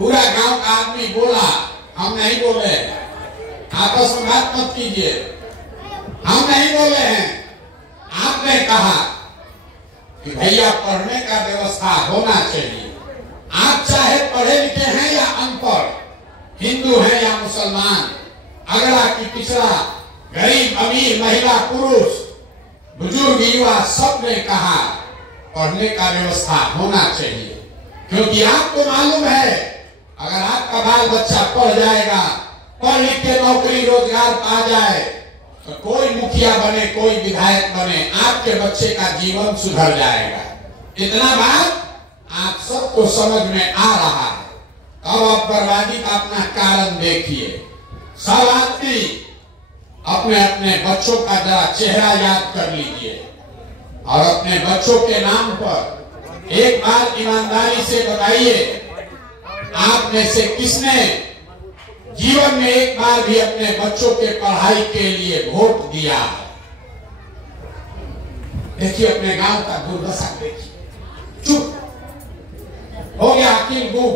पूरा गांव का आदमी बोला, हम नहीं बोले। आपस में बात मत कीजिए, हम नहीं बोले हैं। आपने कहा कि भैया पढ़ने का व्यवस्था होना चाहिए। आप चाहे पढ़े लिखे हैं या अनपढ़, हिंदू हैं या मुसलमान, अगला की पिछड़ा, गरीब अमीर, महिला पुरुष, बुजुर्ग युवा, सब ने कहा पढ़ने का व्यवस्था होना चाहिए। क्योंकि आपको मालूम है अगर आपका बाल बच्चा पढ़ जाएगा, पढ़ लिख के नौकरी रोजगार पा जाए तो कोई मुखिया बने, कोई विधायक बने, आपके बच्चे का जीवन सुधर जाएगा। इतना बात आप सबको समझ में आ रहा है। अब आप बर्बादी का अपना कारण देखिए। सब आदमी अपने अपने बच्चों का जरा चेहरा याद कर लीजिए और अपने बच्चों के नाम पर एक बार ईमानदारी से बताइए, आप में से किसने जीवन में एक बार भी अपने बच्चों के पढ़ाई के लिए वोट दिया है? देखिए अपने गांव का दुर्दशा देखिए। चुप हो गया, अकील गुम।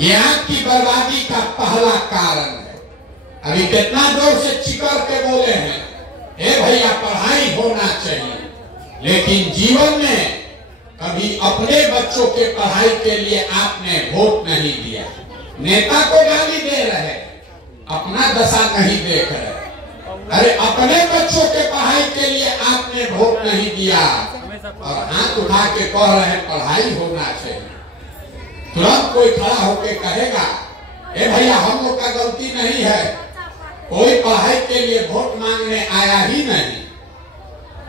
ये आपकी बर्बादी का पहला कारण है। अभी कितना जोर से चिकर के बोले हैं, ए भैया पढ़ाई होना चाहिए, लेकिन जीवन में कभी अपने बच्चों के पढ़ाई के लिए आपने वोट नहीं दिया। नेता को गाली दे रहे, अपना दशा नहीं देख रहे। अरे अपने बच्चों के पढ़ाई के लिए आपने वोट नहीं दिया और हाथ उठा के कह रहे हैं पढ़ाई होना चाहिए। तुरंत कोई खड़ा होके कहेगा, ए भैया हम लोग का गलती नहीं है, कोई पढ़ाई के लिए वोट मांगने आया ही नहीं।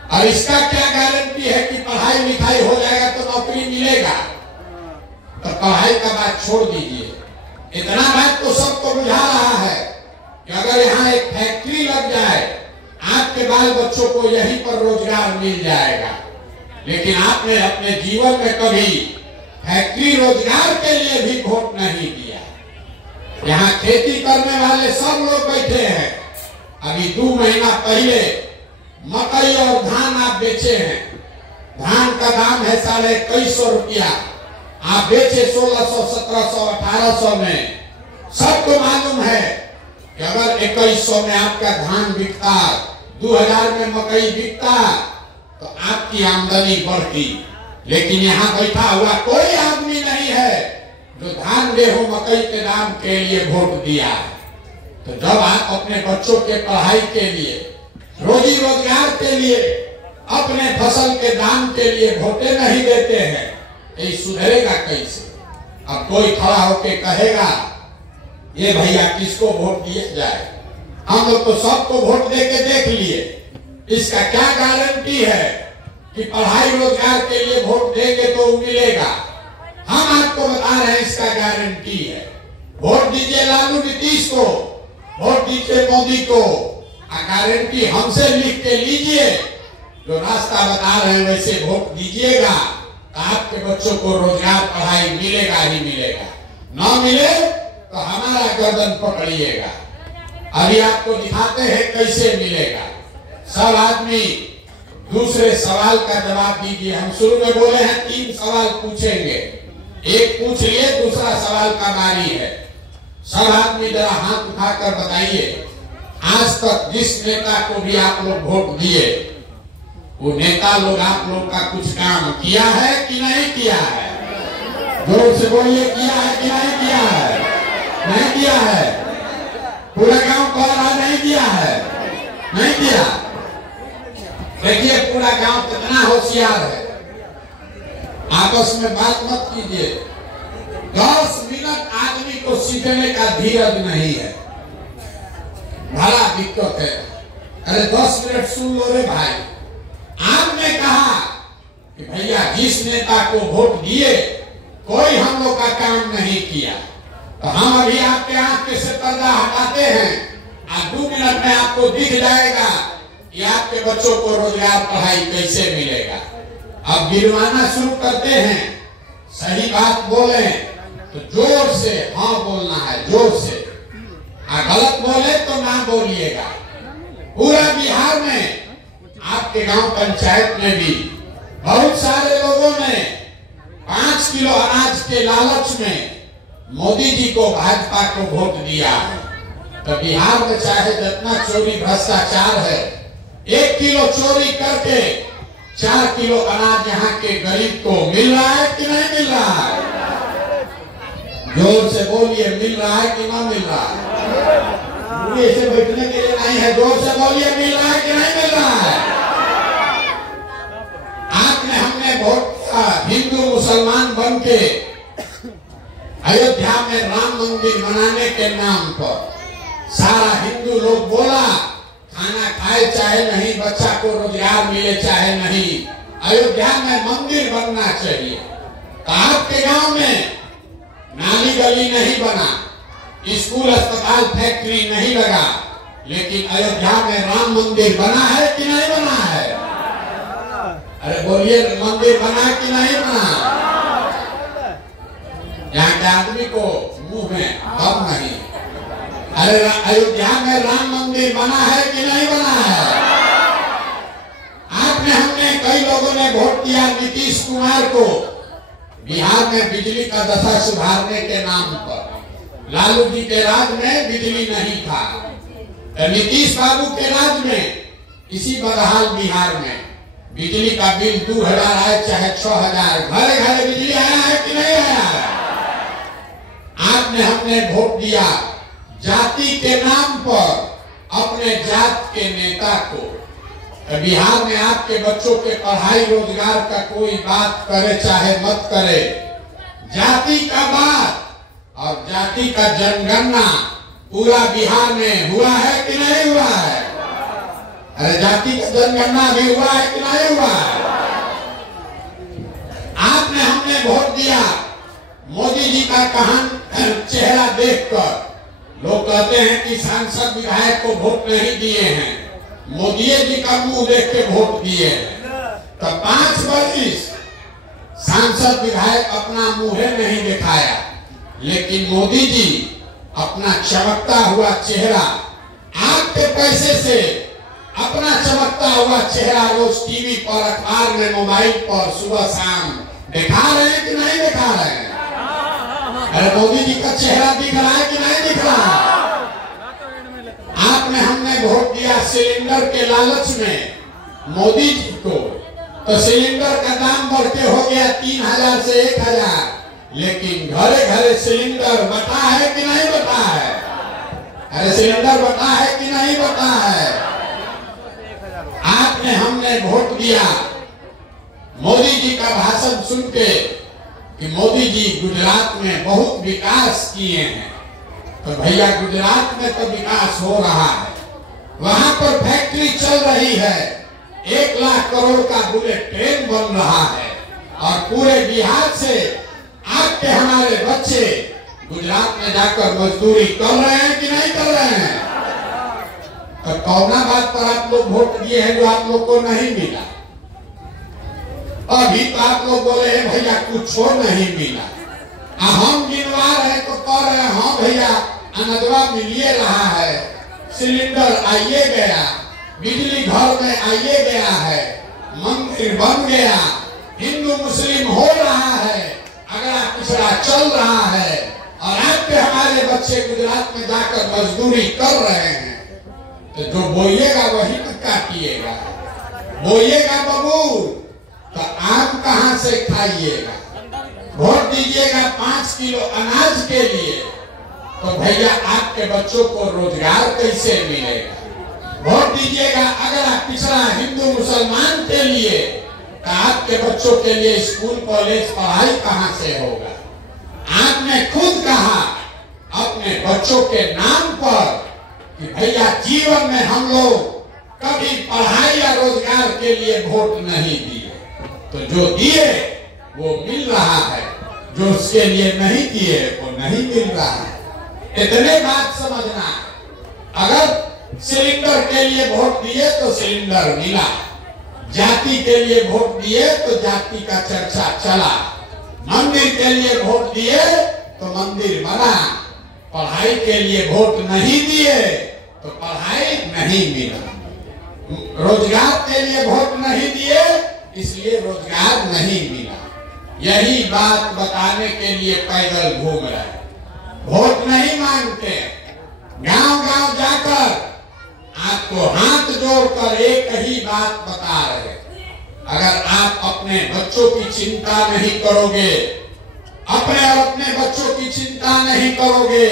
और इसका क्या गारंटी है कि पढ़ाई लिखाई हो जाएगा तो नौकरी मिलेगा? तो पढ़ाई का बात छोड़ दीजिए। इतना बात तो सबको बुझा रहा है कि अगर यहाँ एक फैक्ट्री लग जाए, आपके बाल बच्चों को यहीं पर रोजगार मिल जाएगा। लेकिन आपने अपने जीवन में कभी फैक्ट्री रोजगार के लिए भी वोट नहीं दिया। यहाँ खेती करने वाले सब लोग बैठे हैं। अभी 2 महीना पहले मकई और धान आप बेचे हैं। धान का दाम है 2150 रुपया, आप बेचे 1600, 1700, 1800 में। सबको मालूम है कि अगर 2100 में आपका धान बिकता, 2000 में मकई बिकता तो आपकी आमदनी बढ़ती। लेकिन यहाँ बैठा हुआ कोई आदमी नहीं है जो धान गेहूं मकई के दाम के लिए वोट दिया है। तो जब आप अपने बच्चों के पढ़ाई के लिए, रोजी रोजगार के लिए, अपने फसल के दाम के लिए वोटे नहीं देते हैं, ये सुधरेगा कैसे? अब कोई खड़ा होके कहेगा ये भैया किसको वोट दिया जाए? हम लोग तो सबको वोट दे के देख लिए, इसका क्या गारंटी है कि पढ़ाई रोजगार के लिए वोट देंगे तो मिलेगा? हम आपको बता रहे हैं इसका गारंटी है। वोट दीजिए लालू नीतीश को, वोट दीजिए मोदी को, गारंटी हमसे लिख के लीजिए। जो रास्ता बता रहे हैं वैसे वोट दीजिएगा तो आपके बच्चों को रोजगार पढ़ाई मिलेगा ही मिलेगा। न मिले तो हमारा गर्दन पकड़िएगा। अभी आपको दिखाते हैं कैसे मिलेगा। सब आदमी दूसरे सवाल का जवाब दीजिए। हम शुरू में बोले हैं 3 सवाल पूछेंगे, एक पूछ लिए, दूसरा सवाल का बारी है। सब आदमी जरा हाथ उठाकर बताइए, आज तक जिस नेता को भी आप लोग वोट दिए, वो नेता लोग आप लोग का कुछ काम किया है कि नहीं किया है? जोर से बोलिए, किया है कि नहीं किया है? नहीं किया है। पूरा गांव कह रहा नहीं किया है, नहीं किया। देखिए पूरा गांव कितना होशियार है। आपस में बात मत कीजिए। 10 मिनट आदमी को सीखने का धीरज नहीं है, बड़ा दिक्कत है। अरे 10 मिनट सुन लो रे भाई। आपने कहा कि भैया जिस नेता को वोट दिए कोई हम लोग का काम नहीं किया, तो हम अभी आपके आंख से पर्दा हटाते हैं। आज 2 मिनट में आपको दिख जाएगा कि आपके बच्चों को रोजगार पढ़ाई कैसे मिलेगा। अब गिरवाना शुरू करते हैं। सही बात बोले तो जोर से हाँ बोलना है, जोर से। गलत बोले तो ना बोलिएगा। पूरा बिहार में आपके गांव पंचायत में भी बहुत सारे लोगों ने 5 किलो अनाज के लालच में मोदी जी को, भाजपा को वोट दिया है, तो बिहार में चाहे जितना चोरी भ्रष्टाचार है, 1 किलो चोरी करके 4 किलो अनाज यहाँ के गरीब को मिल रहा है कि नहीं मिल रहा है? जोर से बोलिए, मिल रहा है कि नहीं मिल रहा है? ऐसे बैठने के लिए नहीं है, जोर से बोलिए, मिल रहा है कि नहीं मिल रहा है? आपने हमने वोट हिंदू मुसलमान बन के अयोध्या में राम मंदिर बनाने के नाम पर सारा हिंदू लोग बोला खाना खाए चाहे नहीं, बच्चा को रोजगार मिले चाहे नहीं, अयोध्या में मंदिर बनना चाहिए। तो आपके गांव में नाली गली नहीं बना, स्कूल अस्पताल फैक्ट्री नहीं लगा, लेकिन अयोध्या में राम मंदिर बना है कि नहीं बना है? अरे बोलिए, मंदिर बना कि नहीं बना? यहाँ के आदमी को मुंह में दम नहीं। अरे अयोध्या में राम मंदिर बना है कि नहीं बना है? आपने हमने कई लोगों ने वोट दिया नीतीश कुमार को बिहार में बिजली का दशा सुधारने के नाम पर। लालू जी के राज में बिजली नहीं था, नीतीश बाबू के राज में इसी बदहाल बिहार में बिजली का बिल 2000 आए चाहे 6000, घरे घरे बिजली आया है कि नहीं आया है? आपने हमने वोट दिया जाति के नाम पर अपने जात के नेता को। बिहार में आपके बच्चों के पढ़ाई रोजगार का कोई बात करे चाहे मत करे, जाति का बात और जाति का जनगणना पूरा बिहार में हुआ है कि नहीं हुआ है? अरे जाति का जनगणना भी हुआ है कि नहीं हुआ है? आपने हमने वोट दिया मोदी जी का कहान चेहरा देखकर। लोग कहते हैं कि सांसद विधायक को वोट नहीं दिए हैं, मोदी जी का मुंह देख के वोट दिए हैं। तो 5 वर्ष सांसद विधायक अपना मुंह नहीं दिखाया, लेकिन मोदी जी अपना चमकता हुआ चेहरा आपके पैसे से अपना चमकता हुआ चेहरा रोज टीवी पर, अखबार में, मोबाइल पर सुबह शाम दिखा रहे हैं कि नहीं दिखा रहे हैं? अरे मोदी जी का चेहरा दिख रहा है कि नहीं दिख रहा है? आपने हमने वोट दिया सिलेंडर के लालच में मोदी जी को, तो सिलेंडर का दाम बढ़ के हो गया 3000 से 1000, लेकिन घरे घरे सिलेंडर बटा है कि नहीं बटा है? अरे सिलेंडर बटा है कि नहीं बटा है? आपने हमने वोट दिया मोदी जी का भाषण सुन के कि मोदी जी गुजरात में बहुत विकास किए हैं। तो भैया गुजरात में तो विकास हो रहा है, वहां पर फैक्ट्री चल रही है, 1 लाख करोड़ का बुलेट ट्रेन बन रहा है, और पूरे बिहार से आपके हमारे बच्चे गुजरात में जाकर मजदूरी कर रहे हैं कि नहीं कर रहे हैं? तो कौना बात पर आप लोग वोट दिए हैं जो आप लोग को नहीं मिला? अभी तो आप लोग बोले हैं भैया कुछ नहीं मिला, हम गिनवा रहे तो कह रहे हैं हाँ भैया अनजवा मिलिए रहा है, सिलेंडर आइए गया, बिजली घर में आइए गया है, मंदिर बन गया, हिंदू मुस्लिम हो रहा है, अगला पिछड़ा चल रहा है, और आपके हमारे बच्चे गुजरात में जाकर मजदूरी कर रहे हैं। तो जो बोइएगा वही काटिएगा, बोइएगा बबूर तो आम कहां से खाइएगा? वोट दीजिएगा 5 किलो अनाज के लिए, तो भैया आपके बच्चों को रोजगार कैसे मिलेगा? वोट दीजिएगा अगला पिछड़ा हिंदू मुसलमान के लिए, तो आपके बच्चों के लिए स्कूल कॉलेज पढ़ाई कहां से होगा? आपने खुद कहा अपने बच्चों के नाम पर कि भैया जीवन में हम लोग कभी पढ़ाई या रोजगार के लिए वोट नहीं दिए, तो जो दिए वो मिल रहा है, जो उसके लिए नहीं दिए वो नहीं मिल रहा है। इतने बात समझना है। अगर सिलेंडर के लिए वोट दिए तो सिलेंडर मिला, जाति के लिए वोट दिए तो जाति का चर्चा चला, मंदिर के लिए वोट दिए तो मंदिर बना, पढ़ाई के लिए वोट नहीं दिए तो पढ़ाई नहीं मिला, रोजगार के लिए वोट नहीं दिए इसलिए रोजगार नहीं मिला। यही बात बताने के लिए पैदल घूम रहे हैं। वोट नहीं मांगते, गांव गांव जाकर आपको हाथ जोड़कर एक ही बात बता रहे, अगर आप अपने बच्चों की चिंता नहीं करोगे, अपने और अपने बच्चों की चिंता नहीं करोगे,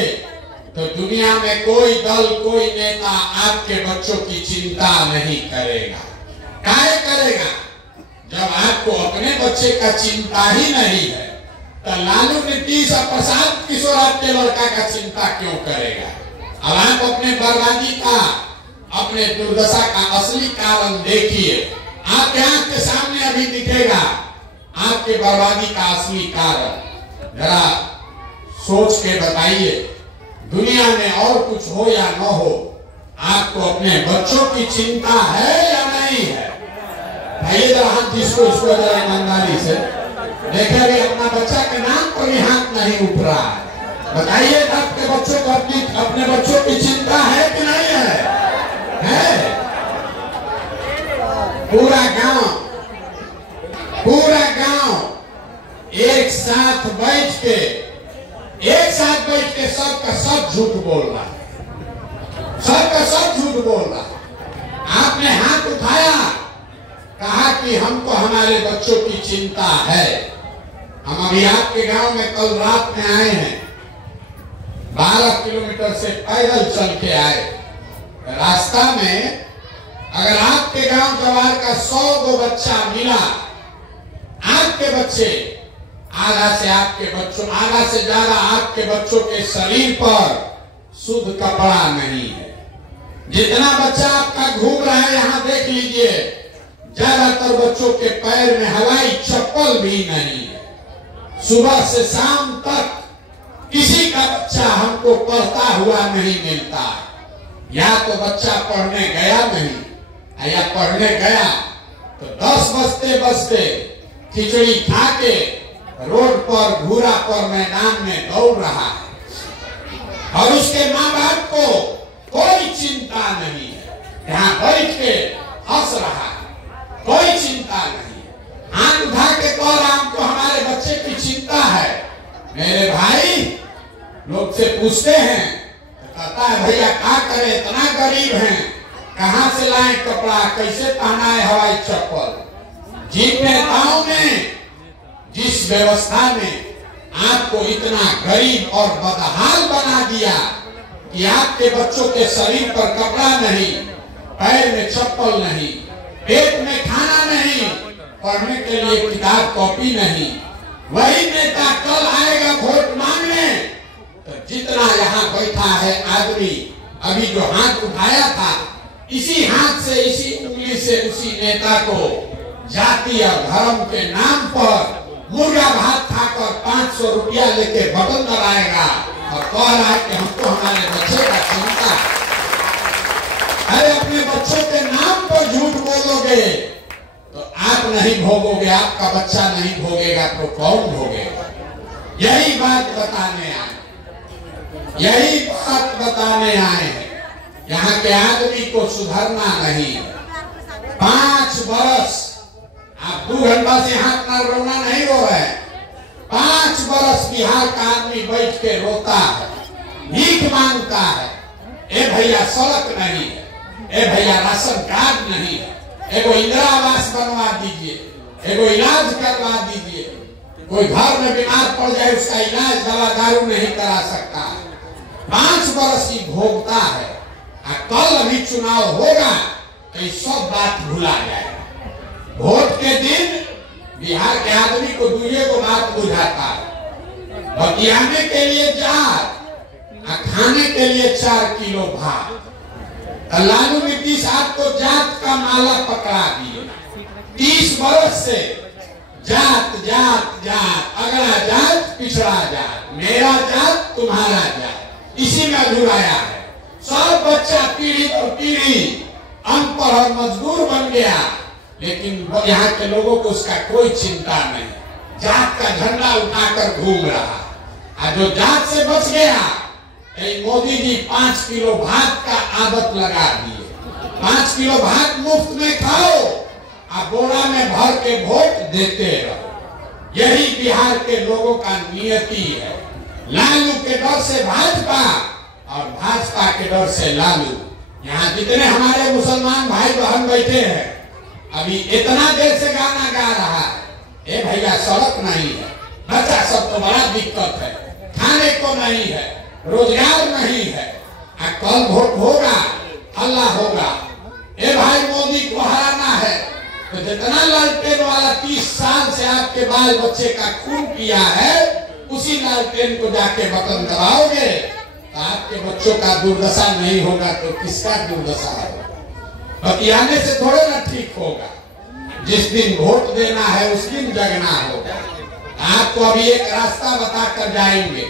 तो दुनिया में कोई दल, कोई नेता आपके बच्चों की चिंता नहीं करेगा। काहे करेगा? जब आपको अपने बच्चे का चिंता ही नहीं है, तो लालू, नीतीश और प्रशांत किशोर आपके लड़का का चिंता क्यों करेगा? अब आप अपने बर्बादी का, अपने दुर्दशा का असली कारण देखिए। आपके आंख के सामने अभी दिखेगा आपके बर्बादी का असली कारण। जरा सोच के बताइए, दुनिया में और कुछ हो या न हो, आपको अपने बच्चों की चिंता है या नहीं है? भाई जरा हाथ जिसको इसको जरा ईमानदारी से देखे, भी अपना बच्चा के नाम पर भी हाथ नहीं उठ रहा है। बताइए आपके बच्चों को, अपने बच्चों की चिंता है कि नहीं है? पूरा गांव एक साथ बैठ के सबका सब झूठ बोल रहा है, सबका सब झूठ बोल रहा है। आपने हाथ उठाया, कहा कि हमको हमारे बच्चों की चिंता है। हम अभी आपके गांव में कल रात में आए हैं, 12 किलोमीटर से पैदल चल के आए। रास्ता में अगर आपके गांव जवार का 100 गो बच्चा मिला, आपके बच्चे आधा से ज्यादा आपके बच्चों के शरीर पर शुद्ध कपड़ा नहीं है। जितना बच्चा आपका घूम रहा है यहाँ देख लीजिए, ज्यादातर बच्चों के पैर में हवाई चप्पल भी नहीं है। सुबह से शाम तक किसी का बच्चा हमको पढ़ता हुआ नहीं मिलता। या तो बच्चा पढ़ने गया नहीं, या पढ़ने गया तो 10 बजते खिचड़ी खा के रोड पर, घूरा पर, मैदान में दौड़ रहा है। और उसके माँ बाप को कोई चिंता नहीं है, यहाँ बैठ के हंस रहा है, कोई चिंता नहीं। हाथ उठा के कह रहा हमको हमारे बच्चे की चिंता है। मेरे भाई लोग से पूछते हैं, कहता है भैया क्या करे, इतना गरीब हैं, कहाँ से लाए कपड़ा, कैसे पहना है हवाई चप्पल। जिन नेताओं ने जिस व्यवस्था में आपको इतना गरीब और बदहाल बना दिया कि आपके बच्चों के शरीर पर कपड़ा नहीं, पैर में चप्पल नहीं, पेट में खाना नहीं, पढ़ने के लिए किताब कॉपी नहीं, वही नेता कल आएगा वोट मांगने तो जितना यहाँ बैठा है आदमी, अभी जो हाथ उठाया था, इसी हाथ से, इसी उंगली से उसी नेता को जाति और धर्म के नाम पर मुर्गा भात खाकर 500 रुपया लेके बटन दबाएगा और कह रहा है कि हमको हमारे बच्चे का चिंता। अरे अपने बच्चों के नाम पर झूठ बोलोगे तो आप नहीं भोगोगे, आपका बच्चा नहीं भोगेगा तो कौन भोगेगा? यही बात बताने आए हैं। यहाँ के आदमी को सुधरना नहीं। 5 बरस आप 2 घंटा से हाथ रोना नहीं रो रहे। 5 बरस बिहार का आदमी बैठ के रोता है, भीख मांगता है। ए भैया सड़क नहीं है, ए भैया राशन कार्ड नहीं है, एगो इंदिरा आवास बनवा दीजिए, एगो इलाज करवा दीजिए। कोई घर में बीमार पड़ जाए उसका इलाज दवा दारू नहीं करा सकता। 5 बरस ही भोगता है। कल अभी चुनाव होगा तो ये सब बात भुला जाएगा। वोट के दिन बिहार के आदमी को दूसरे को बात बुझाता है, बतियाने के लिए जार, खाने के लिए 4 किलो भात। लालू नीतीश आपको जात का माला पकड़ा दिए। 30 बरस से जात जात जात, अगला जात पिछड़ा जात, मेरा जात तुम्हारा जात, इसी में अधूराया है। सब बच्चा पीढ़ी पर पीढ़ी अनपढ़ और मजदूर बन गया, लेकिन यहाँ के लोगों को उसका कोई चिंता नहीं। जात का झंडा उठाकर घूम रहा। जो जात से बच गया, मोदी जी 5 किलो भात का आदत लगा दिए। 5 किलो भात मुफ्त में खाओ, आप बोरा में भर के वोट देते रहो। यही बिहार के लोगों का नियति है। लालू के डर से भाजपा और भाजपा के डर से लालू। यहाँ जितने हमारे मुसलमान भाई बहन बैठे हैं, अभी इतना देर से गाना गा रहा है, ए भैया सड़क नहीं है, बच्चा सब तो बड़ा दिक्कत है, खाने को नहीं है, रोजगार नहीं है, कल वोट होगा, हल्ला होगा। ए भाई मोदी को हराना है तो जितना लालटेन वाला 30 साल से आपके बाल बच्चे का खून पिया है, उसी लालटेन को जाके बटन दबाओगे तो आपके बच्चों का दुर्दशा नहीं होगा तो किसका दुर्दशा होगा? बतियाने से थोड़े ना ठीक होगा। जिस दिन वोट देना है उस दिन जगना होगा। आपको अभी एक रास्ता बताकर जाएंगे।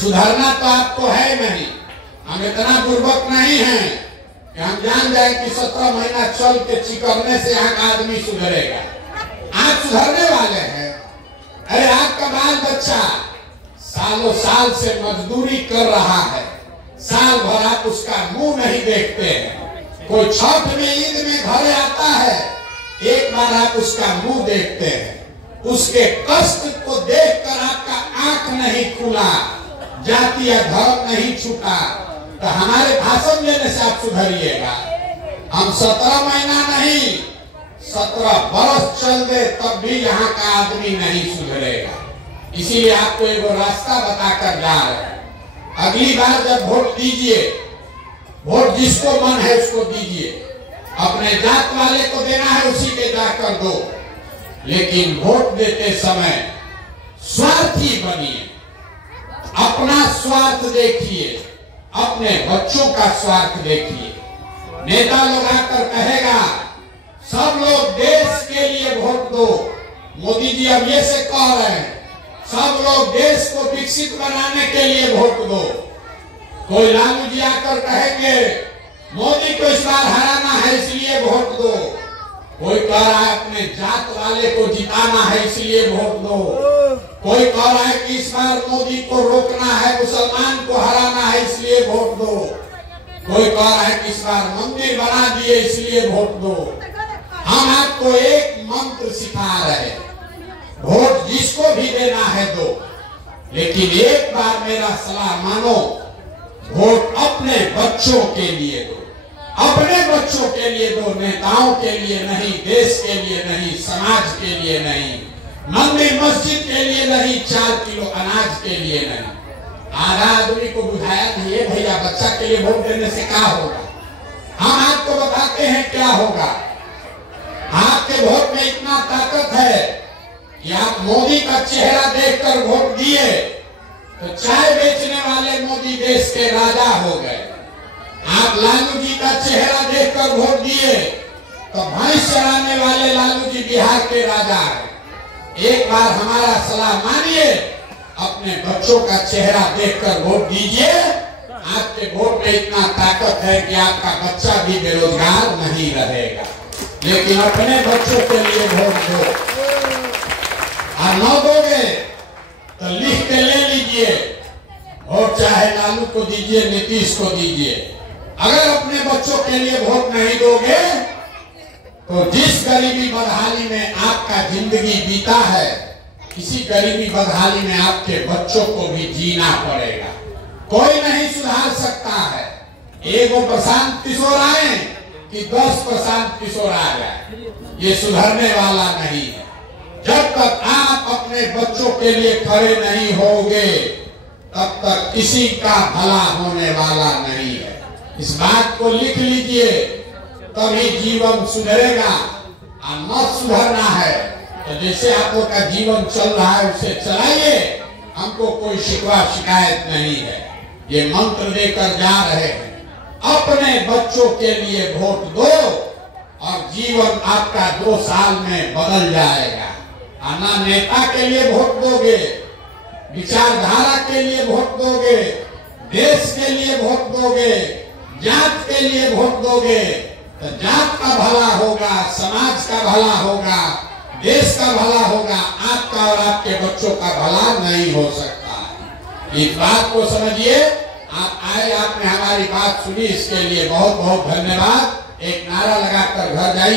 सुधरना तो आपको है नहीं, हम इतना बुर्बक नहीं हैं कि हम जान जाए कि 17 महीना चल के चिकरने से यहाँ का आदमी सुधरेगा। आप सुधरने वाले हैं। अरे आपका बाल बच्चा सालों साल से मजदूरी कर रहा है, साल भर आप उसका मुंह नहीं देखते हैं। कोई छठ में ईद में घर आता है, एक बार आप उसका मुंह देखते हैं। उसके कष्ट को देखकर आपका आंख नहीं खुला, जाति या धर्म नहीं छूटा, तो हमारे भाषण देने से आप सुधरिएगा। हम 17 महीना नहीं 17 बरस चल दे तब भी यहाँ का आदमी नहीं सुधरेगा। इसीलिए आपको एक रास्ता बताकर जा रहे हैं। अगली बार जब वोट दीजिए, वोट जिसको मन है उसको दीजिए। अपने जात वाले को देना है उसी के जाकर दो, लेकिन वोट देते समय स्वार्थी बनिए। अपना स्वार्थ देखिए, अपने बच्चों का स्वार्थ देखिए। नेता लोग आकर कहेगा सब लोग देश के लिए वोट दो, मोदी जी अब ये से कह रहे हैं सब लोग देश को विकसित बनाने के लिए वोट दो। कोई लालू जी आकर कहेंगे मोदी को इस बार हराना है इसलिए वोट दो। कोई कह रहा है अपने जात वाले को जिताना है इसलिए वोट दो। कोई कह रहा है कि इस बार मोदी को रोकना है, मुसलमान को हराना है इसलिए वोट दो। कोई कह रहा है कि इस बार मंदिर बना दिए इसलिए वोट दो। हम आपको एक मंत्र सिखा रहे, वोट जिसको भी देना है दो, लेकिन एक बार मेरा सलाह मानो, वोट अपने बच्चों के लिए दो। अपने बच्चों के लिए दो, नेताओं के लिए नहीं, देश के लिए नहीं, समाज के लिए नहीं, मंदिर मस्जिद के लिए नहीं, 4 किलो अनाज के लिए नहीं। आधा आदमी को बुझाया नहीं है भैया बच्चा के लिए वोट देने से क्या होगा। हम आपको बताते हैं क्या होगा। आपके वोट में इतना ताकत है कि आप मोदी का चेहरा देखकर वोट दिए तो चाय बेचने वाले मोदी देश के राजा हो गए। आप लालू जी का चेहरा देखकर वोट दिए तो भैंस चराने वाले लालू जी बिहार के राजा है। एक बार हमारा सलाह मानिए, अपने बच्चों का चेहरा देखकर वोट दीजिए। आपके वोट में इतना ताकत है कि आपका बच्चा भी बेरोजगार नहीं रहेगा। लेकिन अपने बच्चों के लिए वोट दो, और न दोगे तो लिख के ले लीजिए, वोट चाहे लालू को दीजिए, नीतीश को दीजिए। अगर अपने बच्चों के लिए वोट नहीं दोगे तो जिस गरीबी बदहाली में आपका जिंदगी बीता है, इसी गरीबी बदहाली में आपके बच्चों को भी जीना पड़ेगा। कोई नहीं सुधार सकता है। एगो प्रशांत किशोर आए कि 10 प्रशांत किशोर आ जाए, ये सुधरने वाला नहीं है। जब तक आप अपने बच्चों के लिए खड़े नहीं होंगे तब तक किसी का भला होने वाला नहीं है। इस बात को लिख लीजिए, तभी जीवन सुधरेगा। और न सुधरना है तो जैसे आप लोग का जीवन चल रहा है उसे चलाइए, हमको कोई शिकवा शिकायत नहीं है। ये मंत्र देकर जा रहे हैं, अपने बच्चों के लिए वोट दो और जीवन आपका 2 साल में बदल जाएगा। ना नेता के लिए वोट दोगे, विचारधारा के लिए वोट दोगे, देश के लिए वोट दोगे, जात के लिए वोट दोगे तो जात का भला होगा, समाज का भला होगा, देश का भला होगा। आपका और आपके बच्चों का भला नहीं हो सकता। इस बात को समझिए। आप आए, आपने हमारी बात सुनी, इसके लिए बहुत बहुत धन्यवाद। एक नारा लगाकर घर जाइए।